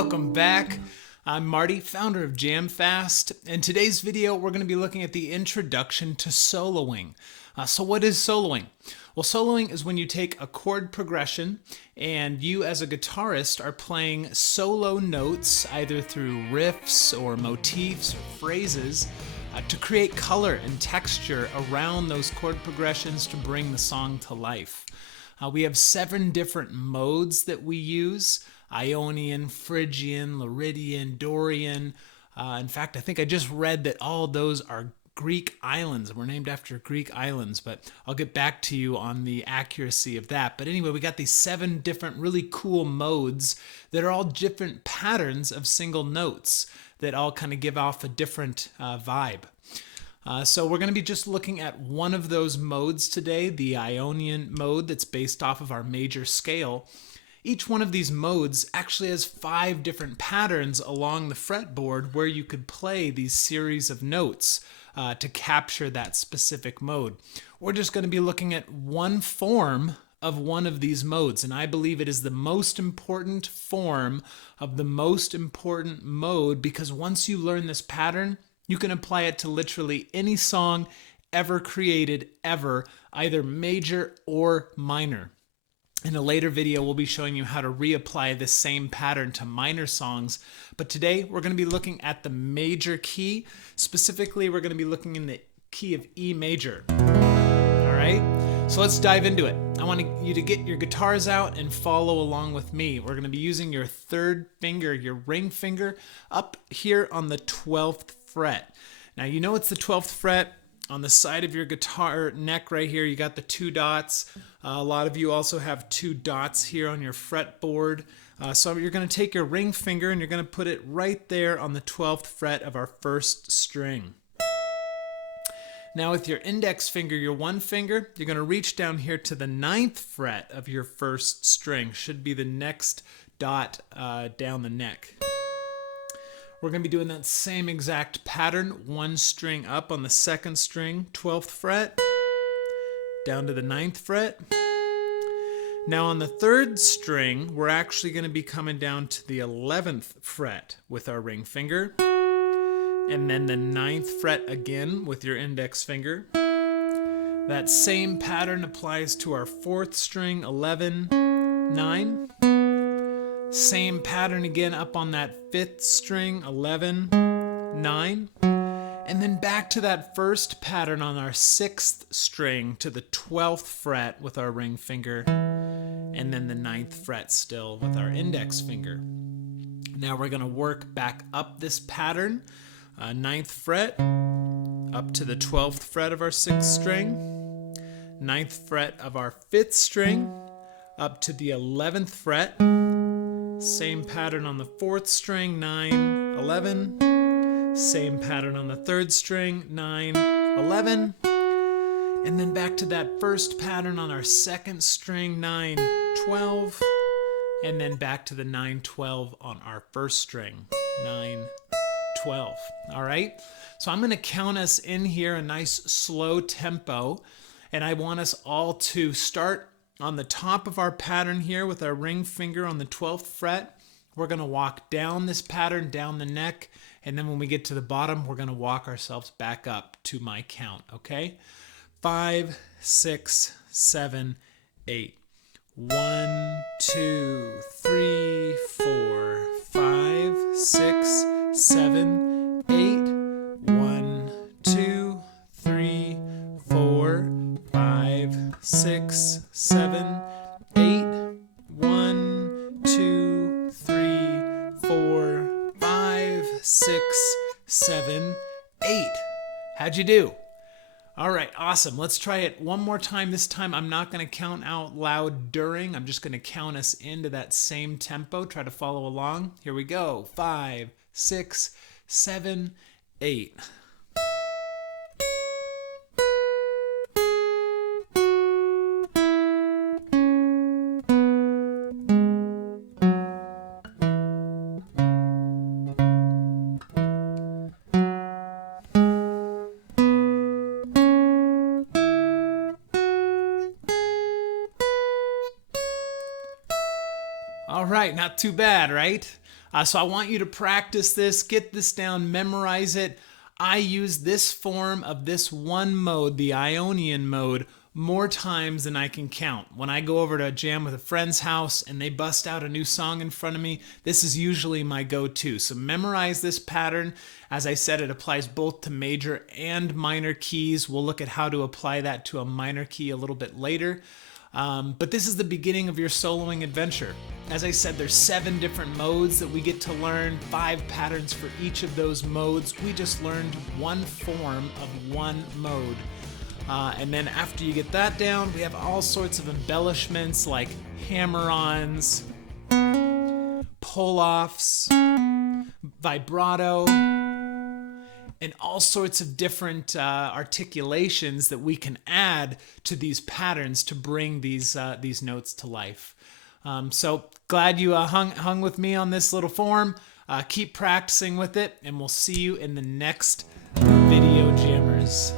welcome back. I'm Marty, founder of Jamfast. In today's video, we're going to be looking at the introduction to soloing. So what is soloing? Well, soloing is when you take a chord progression and you as a guitarist are playing solo notes either through riffs or motifs or phrases to create color and texture around those chord progressions to bring the song to life. We have 7 different modes that we use: Ionian, Phrygian, Lyridian, Dorian. In fact, I think I just read that all of those are Greek islands. We're named after Greek islands, but I'll get back to you on the accuracy of that. But anyway, we got these 7 different really cool modes that are all different patterns of single notes that all kind of give off a different vibe. So we're going to be just looking at one of those modes today, the Ionian mode that's based off of our major scale. Each one of these modes actually has 5 different patterns along the fretboard where you could play these series of notes to capture that specific mode. We're just going to be looking at one form of one of these modes, and I believe it is the most important form of the most important mode, because once you learn this pattern, you can apply it to literally any song ever created, ever, either major or minor. In a later video, we'll be showing you how to reapply this same pattern to minor songs. But today, we're going to be looking at the major key. Specifically, we're going to be looking in the key of E major. All right? So let's dive into it. I want you to get your guitars out and follow along with me. We're going to be using your 3rd finger, your ring finger, up here on the 12th fret. Now, you know it's the 12th fret. On the side of your guitar neck right here, you got the 2 dots. A lot of you also have 2 dots here on your fretboard. So you're going to take your ring finger and you're going to put it right there on the 12th fret of our 1st string. Now with your index finger, your 1 finger, you're going to reach down here to the 9th fret of your 1st string. Should be the next dot down the neck. We're going to be doing that same exact pattern, 1 string up on the 2nd string, 12th fret, down to the 9th fret. Now on the 3rd string, we're actually going to be coming down to the 11th fret with our ring finger, and then the 9th fret again with your index finger. That same pattern applies to our 4th string, 11, 9. Same pattern again up on that 5th string, 11, 9. And then back to that first pattern on our 6th string to the 12th fret with our ring finger, and then the 9th fret still with our index finger. Now we're going to work back up this pattern, 9th fret, up to the 12th fret of our 6th string, 9th fret of our 5th string, up to the 11th fret. Same pattern on the 4th string, 9, 11. Same pattern on the 3rd string, 9, 11. And then back to that first pattern on our 2nd string, 9, 12. And then back to the 9, 12 on our 1st string, 9, 12. All right? So I'm going to count us in here a nice slow tempo. And I want us all to start on the top of our pattern here with our ring finger on the 12th fret. We're going to walk down this pattern, down the neck, and then when we get to the bottom, we're going to walk ourselves back up to my count, okay? 5, 6, 7, 8. 1, 2, 3, 4, 5, 6, 7, 8. 1, 2, 3, 4, 5, 6, 7, 8. 1, 2, 3, 4, 5, 6, 7, 8. How'd you do? All right, awesome. Let's try it one more time. This time I'm not going to count out loud during. I'm just going to count us into that same tempo. Try to follow along. Here we go. 5, 6, 7, 8. All right, not too bad, right? So I want you to practice this, get this down, memorize it. I use this form of this one mode, the Ionian mode, more times than I can count. When I go over to jam with a friend's house and they bust out a new song in front of me, this is usually my go-to. So memorize this pattern. As I said, it applies both to major and minor keys. We'll look at how to apply that to a minor key a little bit later. But this is the beginning of your soloing adventure. As I said, there's 7 different modes that we get to learn, 5 patterns for each of those modes. We just learned one form of one mode. And then after you get that down, we have all sorts of embellishments like hammer-ons, pull-offs, vibrato, and all sorts of different articulations that we can add to these patterns to bring these notes to life. So glad you hung with me on this little form. Keep practicing with it, and we'll see you in the next video, jammers.